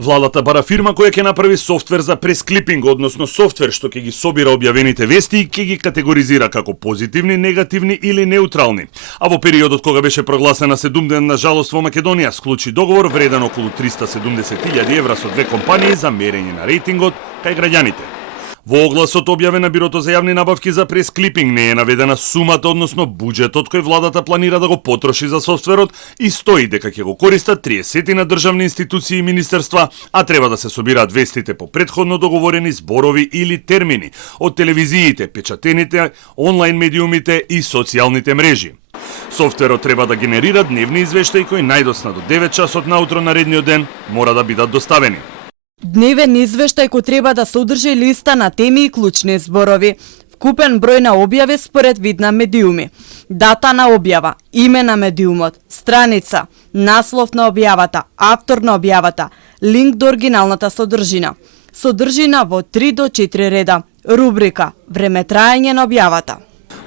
Владата бара фирма која ќе направи софтвер за пресклипинг, односно софтвер што ќе ги собира објавените вести и ќе ги категоризира како позитивни, негативни или неутрални. А во периодот кога беше прогласена 7-денна жалост во Македонија, склучи договор вреден околу 370.000 евра со две компании за мерење на рейтингот кај граѓаните. Во огласот објавен на Бирото за јавни набавки за пресклипинг не е наведена сумата, односно буџетот кој владата планира да го потроши за софтверот и стои дека ќе го користат 30 на државни институции и министерства, а треба да се собираат вестите по претходно договорени зборови или термини од телевизиите, печатените, онлайн медиумите и социјалните мрежи. Софтверот треба да генерира дневни извештаи кои најдосна до 9 часот наутро наредниот ден мора да бидат доставени. Дневен извештај кој треба да содржи листа на теми и клучни зборови, вкупен број на објави според вид на медиуми, дата на објава, име на медиумот, страница, наслов на објавата, автор на објавата, линк до оригиналната содржина, содржина во 3 до 4 реда, рубрика, време траење на објавата.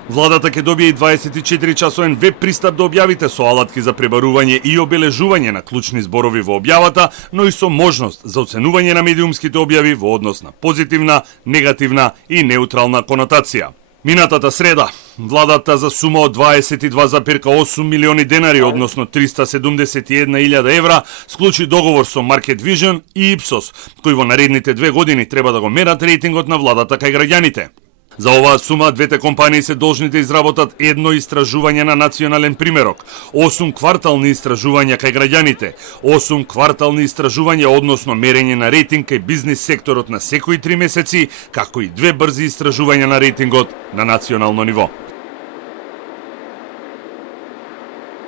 Владата ќе добие и 24-часовен веб пристап до објавите со алатки за пребарување и обележување на клучни зборови во објавата, но и со можност за оценување на медиумските објави во однос на позитивна, негативна и неутрална конотација. Минатата среда, владата за сума од 22,8 милиони денари, односно 371.000 евра, склучи договор со Market Vision и Ipsos, кои во наредните 2 години треба да го мерат рейтингот на владата кај граѓаните. За оваа сума, двете компании се должни да изработат едно истражување на национален примерок, 8 квартални истражувања кај граѓаните, 8 квартални истражувања, односно мерење на рейтинг кај бизнис секторот на секои 3 месеци, како и 2 брзи истражувања на рейтингот на национално ниво.